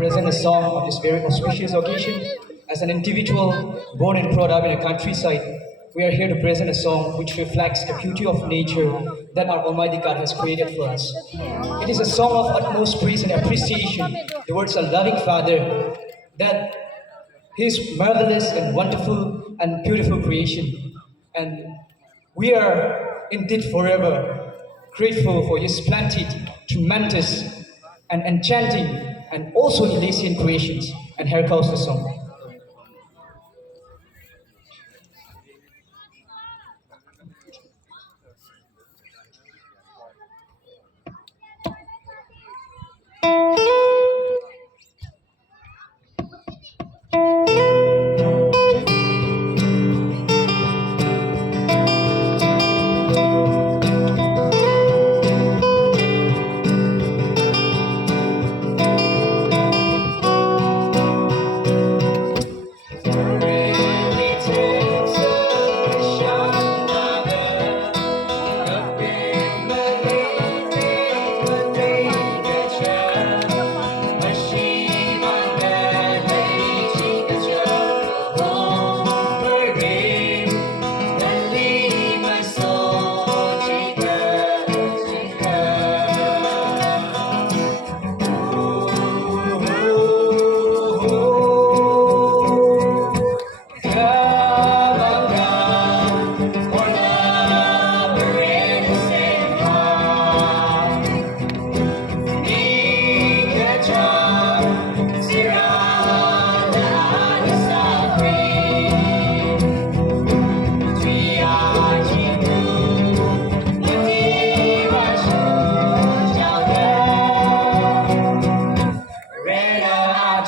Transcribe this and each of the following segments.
present a song on this very auspicious occasion. As an individual born and brought up in a countryside, we are here to present a song which reflects the beauty of nature that our Almighty God has created for us. It is a song of utmost praise and appreciation towards a loving Father that His marvelous and wonderful and beautiful creation. And we are indeed forever grateful for His splendid, tremendous, and enchanting, and also Elysian creations. And here goes the song.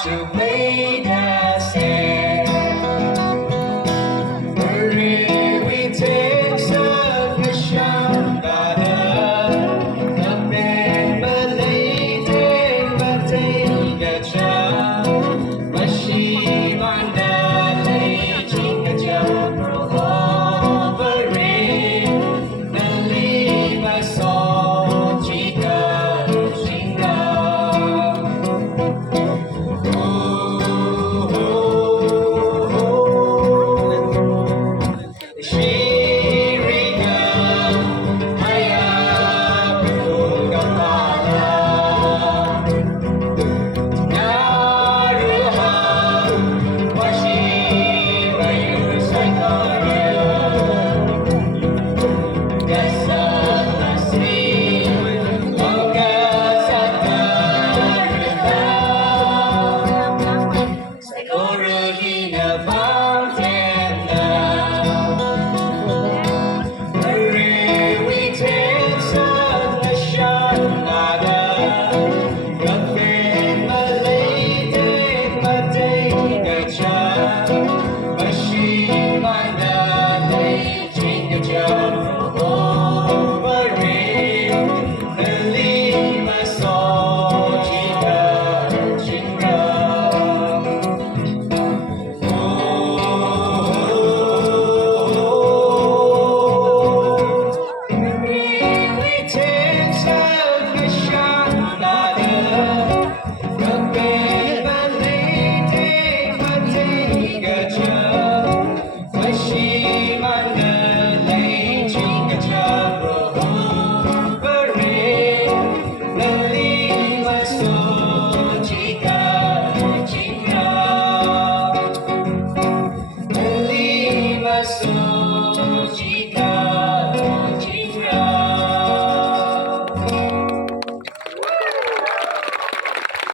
To play